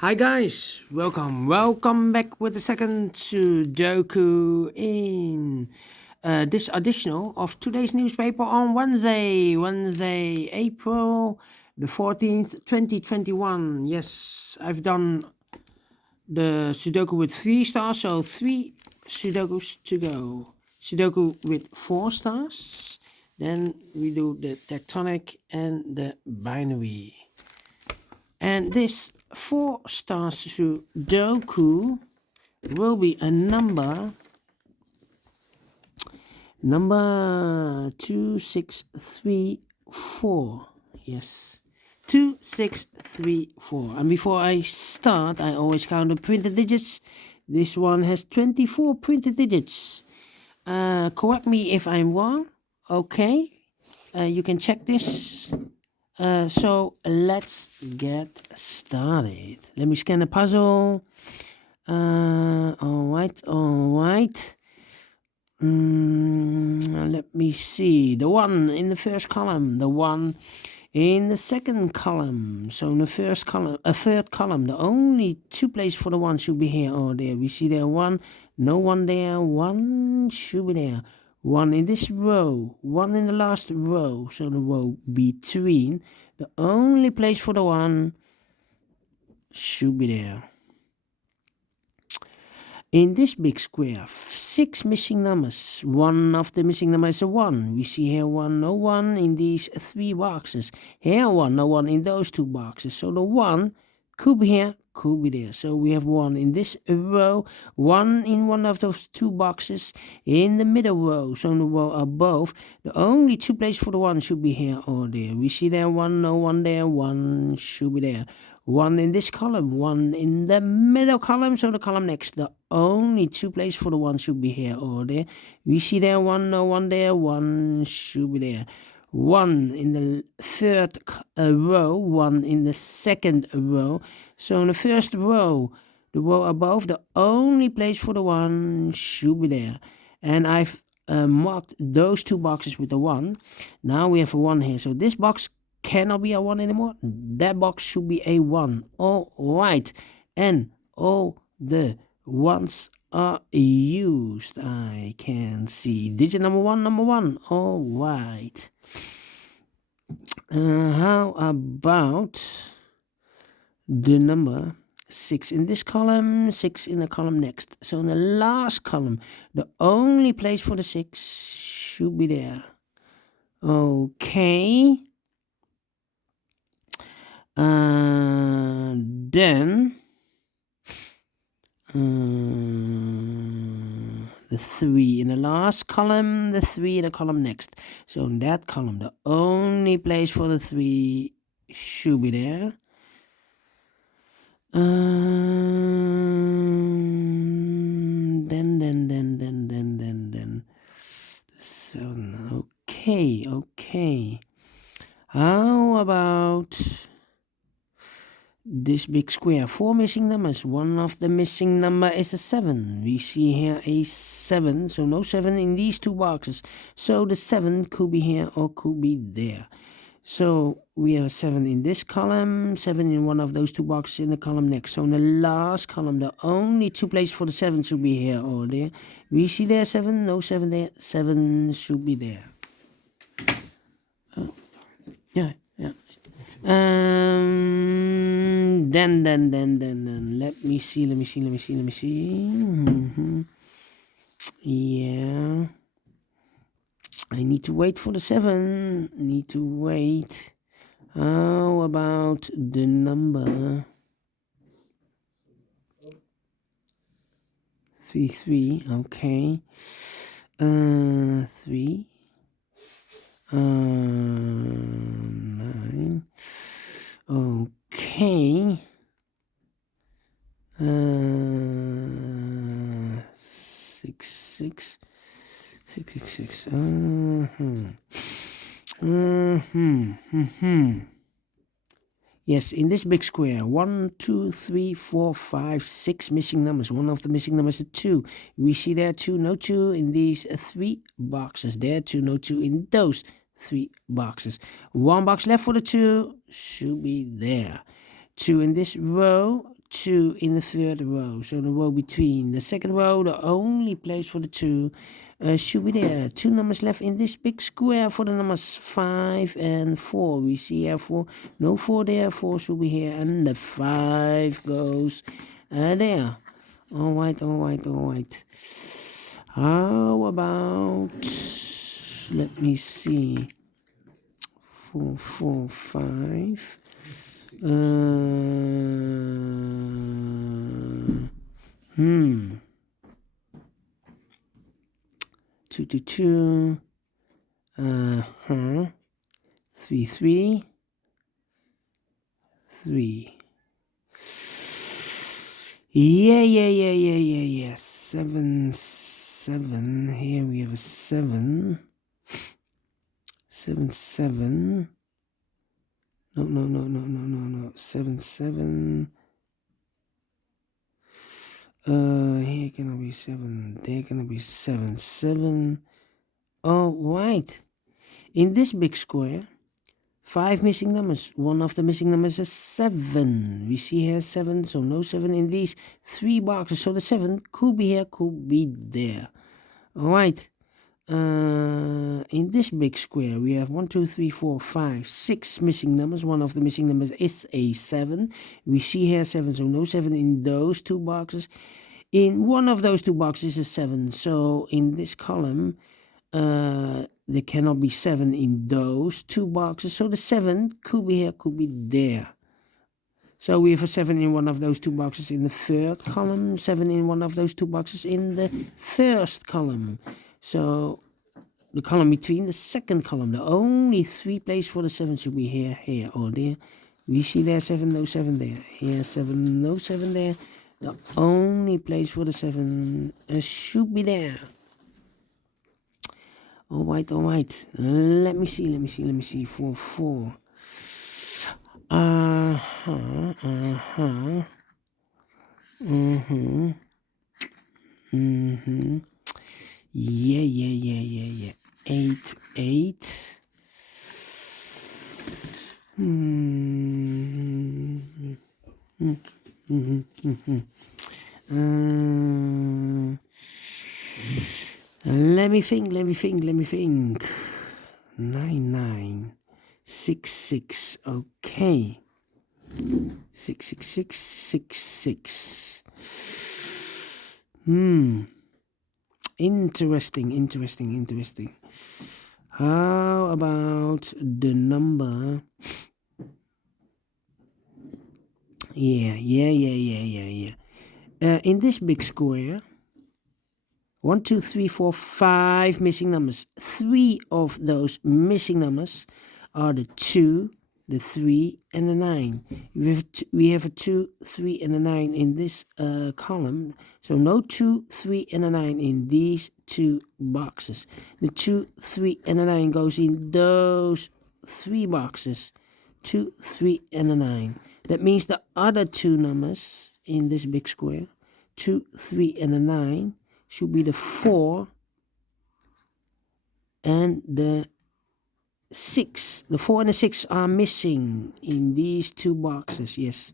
Hi guys, welcome back with the second Sudoku in this additional of today's newspaper on Wednesday, April the 14th, 2021. Yes, I've done the Sudoku with 3 stars, so 3 Sudokus to go. Sudoku with 4 stars, then we do the tectonic and the binary. And this 4 stars Sudoku will be a number 2634. Yes, 2634. And before I start, I always count the printed digits. This one has 24 printed digits. Correct me if I'm wrong. Okay, you can check this. So let's get started. Let me scan the puzzle. All right. Let me see. The 1 in the first column, the 1 in the second column. So in the first column, third column, the only 2 places for the 1 should be here or there. We see there 1, no 1 there, 1 should be there. 1 in this row, 1 in the last row, so the row between. The only place for the 1 should be there. In this big square, 6 missing numbers. One of the missing numbers is a 1. We see here 1, no 1 in these 3 boxes. Here 1, no 1 in those 2 boxes. So the 1 could be here, could be there. So we have 1 in this row, 1 in one of those 2 boxes, in the middle row, so in the row above. The only 2 places for the 1 should be here or there. We see there 1, no 1 there, 1 should be there. 1 in this column, 1 in the middle column, so the column next. The only 2 places for the 1 should be here or there. We see there 1, no 1 there, 1 should be there. 1 in the third row, 1 in the second row. So in the first row, the row above, the only place for the 1 should be there. And I've marked those 2 boxes with the 1. Now we have a 1 here. So this box cannot be a 1 anymore. That box should be a 1. All right. And all the 1s are used. I can see digit number 1. All right. How about the number 6 in this column, 6 in the column next. So in the last column, the only place for the 6 should be there. Okay. Then the 3 in the last column, the 3 in the column next. So in that column, the only place for the 3 should be there. Then. So okay. How about this big square? 4 missing numbers. One of the missing number is a 7. We see here a 7, so no 7 in these 2 boxes. So the 7 could be here or could be there. So we have 7 in this column, 7 in one of those 2 boxes in the column next. So in the last column, the only 2 places for the 7 should be here or there. We see there 7, no 7 there, 7 should be there. Yeah. Then let me see. Yeah, I need to wait for the 7. Need to wait. How about the number 3? Okay. 3. 9. Okay. 6. Yes, in this big square, 1, 2, 3, 4, 5, 6 missing numbers. One of the missing numbers is 2. We see there 2, no 2 in these 3 boxes. There 2, no 2 in those 3 boxes. 1 box left for the 2 should be there. 2 in this row, 2 in the third row. So the row between the second row, the only place for the 2 should be there. 2 numbers left in this big square for the numbers 5 and 4. We see here 4, no 4 there, 4 should be here, and the 5 goes there. Alright. How about, let me see, 4, 4, 5. 2, 2, 2. 3, 3. 3. Yeah. 7, 7. Here we have a 7. 7, 7. No. 7, 7. Here cannot be 7. There cannot be 7, 7. All right. In this big square, 5 missing numbers. One of the missing numbers is 7. We see here 7, so no 7 in these 3 boxes. So the 7 could be here, could be there. All right. In this big square, we have 1, 2, 3, 4, 5, 6 missing numbers. One of the missing numbers is a 7. We see here 7, so no 7 in those 2 boxes. In one of those 2 boxes is 7. So in this column, there cannot be 7 in those 2 boxes. So the 7 could be here, could be there. So we have a 7 in one of those 2 boxes in the third column, 7 in one of those 2 boxes in the first column. So the column between the second column, the only 3 places for the 7 should be here, or there. We see there 7, no 7 there. Here 7, no 7 there. The only place for the 7 should be there. All right. Let me see. 4, 4. Yeah. 8, 8. Let me think. 9, 9. 6, 6. Okay. 6, 6, 6, 6, 6. Interesting. How about the number? Yeah. In this big square, 1, 2, 3, 4, 5 missing numbers. 3 of those missing numbers are the 2, the 3, and the 9. We have a 2, 3, and a 9 in this column. So no 2, 3, and a 9 in these 2 boxes. The 2, 3, and a 9 goes in those 3 boxes. 2, 3, and a 9. That means the other 2 numbers in this big square, 2, 3, and a 9, should be the 4 and the 6. The 4 and the 6 are missing in these 2 boxes. Yes,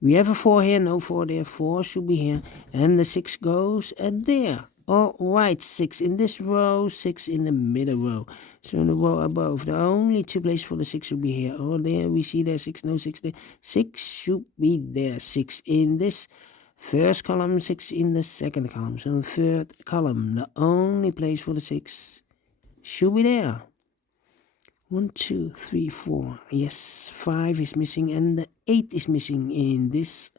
we have a 4 here, no 4 there. 4 should be here, and the 6 goes there. All right, 6 in this row, 6 in the middle row. So in the row above, the only 2 places for the 6 should be here or there. We see there 6, no 6 there. 6 should be there. 6 in this first column, 6 in the second column. So the third column, the only place for the 6 should be there. 1, 2, 3, 4. Yes, 5 is missing and the 8 is missing in this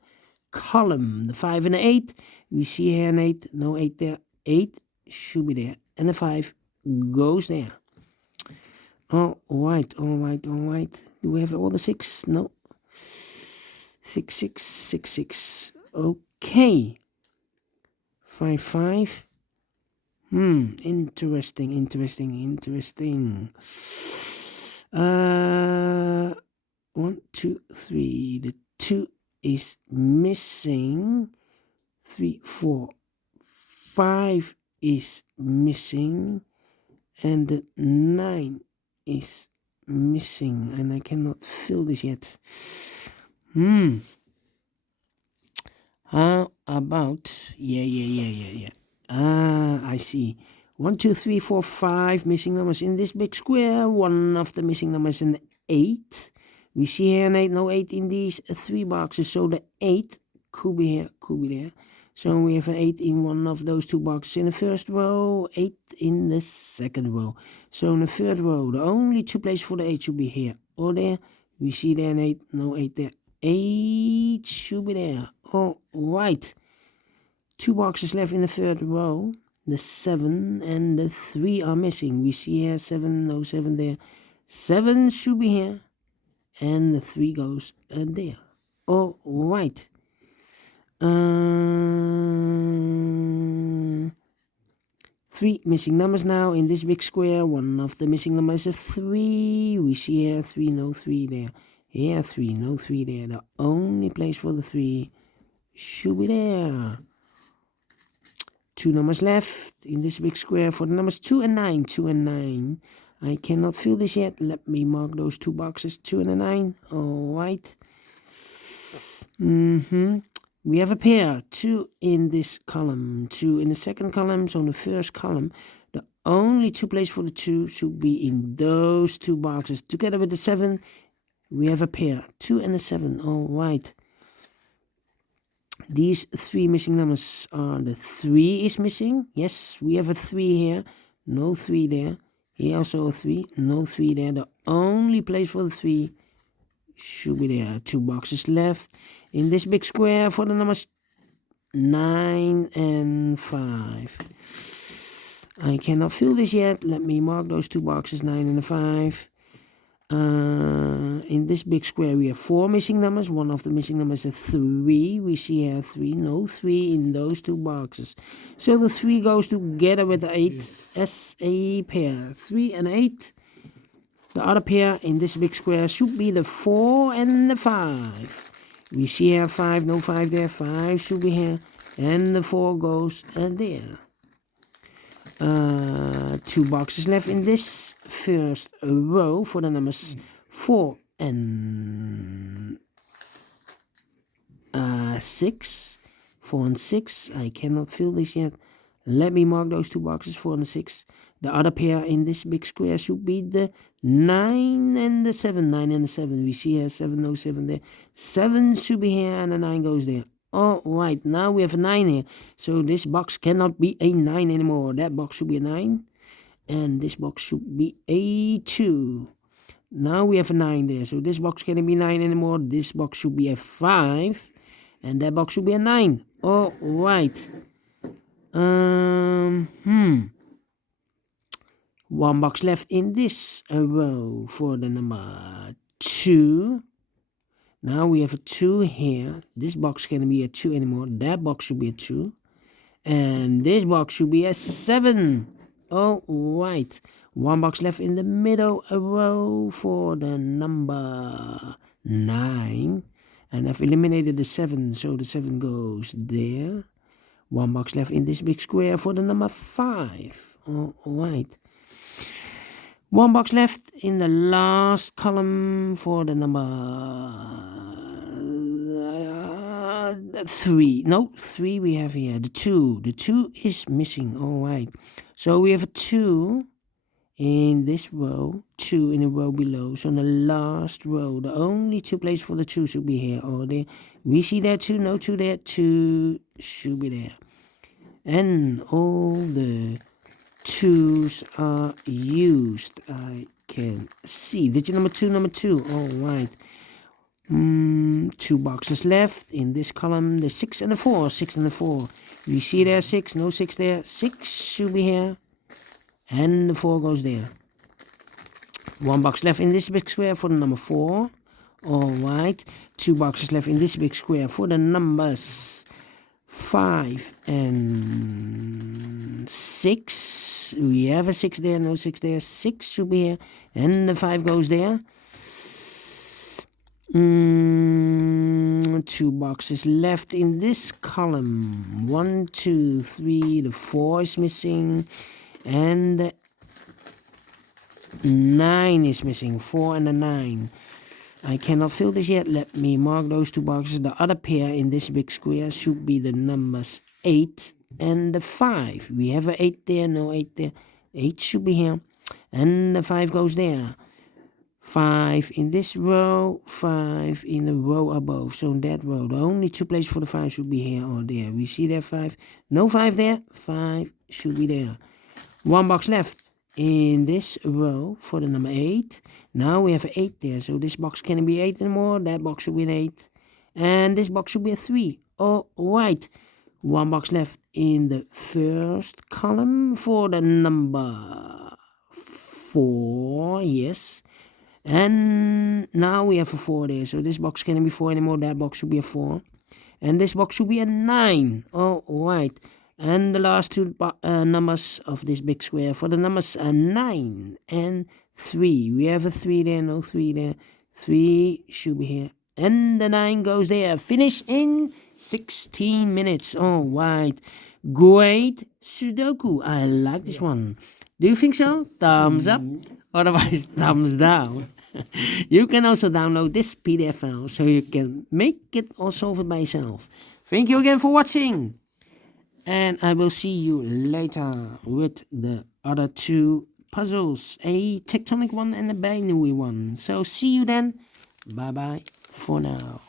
column. The 5 and the 8. We see here an 8. No 8 there. 8 should be there. And the 5 goes there. All right. Do we have all the 6? No. 6, 6, 6, 6. Okay. 5, 5. Interesting. 1, 2, 3. The 2 is missing. 3, 4, 5 is missing, and the 9 is missing, and I cannot fill this yet. How about, yeah. I see. 1, 2, 3, 4, 5 missing numbers in this big square. One of the missing numbers is an 8. We see here an 8, no 8 in these 3 boxes. So the 8 could be here, could be there. So we have an 8 in one of those 2 boxes in the first row, 8 in the second row. So in the third row, the only 2 places for the 8 should be here or there. We see there an 8, no 8 there. 8 should be there. All right. 2 boxes left in the third row. The 7 and the 3 are missing. We see here 7, no 7 there. 7 should be here. And the 3 goes there. All right. 3 missing numbers now in this big square. One of the missing numbers is a 3. We see here 3, no 3 there. Here 3, no 3 there. The only place for the 3 should be there. 2 numbers left in this big square for the numbers 2 and 9. 2 and 9. I cannot fill this yet. Let me mark those 2 boxes, 2 and a 9. All right. We have a pair, 2 in this column, 2 in the second column. So in the first column, the only 2 places for the 2 should be in those 2 boxes. Together with the 7, we have a pair, 2 and a 7. All right. These 3 missing numbers are the 3 is missing. Yes, we have a 3 here. No 3 there. Here also a 3. No 3 there. The only place for the 3 should be there. 2 boxes left in this big square for the numbers 9 and 5. I cannot fill this yet. Let me mark those 2 boxes, 9 and 5. In this big square we have 4 missing numbers. One of the missing numbers is a 3. We see here 3, no 3 in those 2 boxes. So the 3 goes together with the 8 as a pair. 3 and 8. The other pair in this big square should be the 4 and the 5. We see here 5, no 5 there. 5 should be here. And the 4 goes there. 2 boxes left in this first row for the numbers 4 and 6. 4 and 6. I cannot fill this yet. Let me mark those 2 boxes, 4 and 6. The other pair in this big square should be the 9 and the 7. 9 and the 7. We see here 7, no 7 there. 7 should be here and the 9 goes there. All right, now we have a 9 here. So this box cannot be a 9 anymore. That box should be a 9. And this box should be a 2. Now we have a 9 there. So this box cannot be 9 anymore. This box should be a 5. And that box should be a 9. All right. 1 box left in this row for the number 2. Now we have a 2 here. This box can't be a 2 anymore. That box should be a 2. And this box should be a 7. All right. 1 box left in the middle row for the number 9. And I've eliminated the 7, so the 7 goes there. 1 box left in this big square for the number 5. All right. 1 box left in the last column for the number 3. No, 3 we have here. The 2. The 2 is missing. All right. So we have a 2 in this row. 2 in the row below. So in the last row, the only 2 places for the 2 should be here or there. We see there 2. No 2 there. 2 should be there. And all the 2s are used. I can see. Digit number 2, number 2. All right. 2 boxes left in this column. The 6 and the 4. 6 and the 4. We see there 6. No 6 there. 6 should be here. And the 4 goes there. 1 box left in this big square for the number 4. All right. 2 boxes left in this big square for the numbers 5 and 6. We have a 6 there, no 6 there. 6 should be here, and the 5 goes there. 2 boxes left in this column. 1, 2, 3. The 4 is missing, and the 9 is missing. 4 and a 9. I cannot fill this yet. Let me mark those 2 boxes. The other pair in this big square should be the numbers 8 and the 5. We have an 8 there, no 8 there. 8 should be here. And the 5 goes there. 5 in this row, 5 in the row above. So in that row, the only 2 places for the 5 should be here or there. We see there 5. No 5 there. 5 should be there. 1 box left in this row for the number 8. Now we have an 8 there. So this box can't be 8 anymore. That box should be an 8. And this box should be a 3. All right. 1 box left in the first column for the number 4. Yes. And now we have a 4 there. So this box can't be 4 anymore. That box should be a 4. And this box should be a 9. All right. And the last 2 numbers of this big square for the numbers 9 and 3. We have a 3 there, no 3 there. 3 should be here. And the 9 goes there. Finish in 16 minutes. All right. Great Sudoku. I like this one. Do you think so? Thumbs up. Otherwise, thumbs down. You can also download this PDF file so you can make it or solve it by yourself. Thank you again for watching. And I will see you later with the other 2 puzzles. A tectonic one and a binary one. So see you then. Bye bye for now.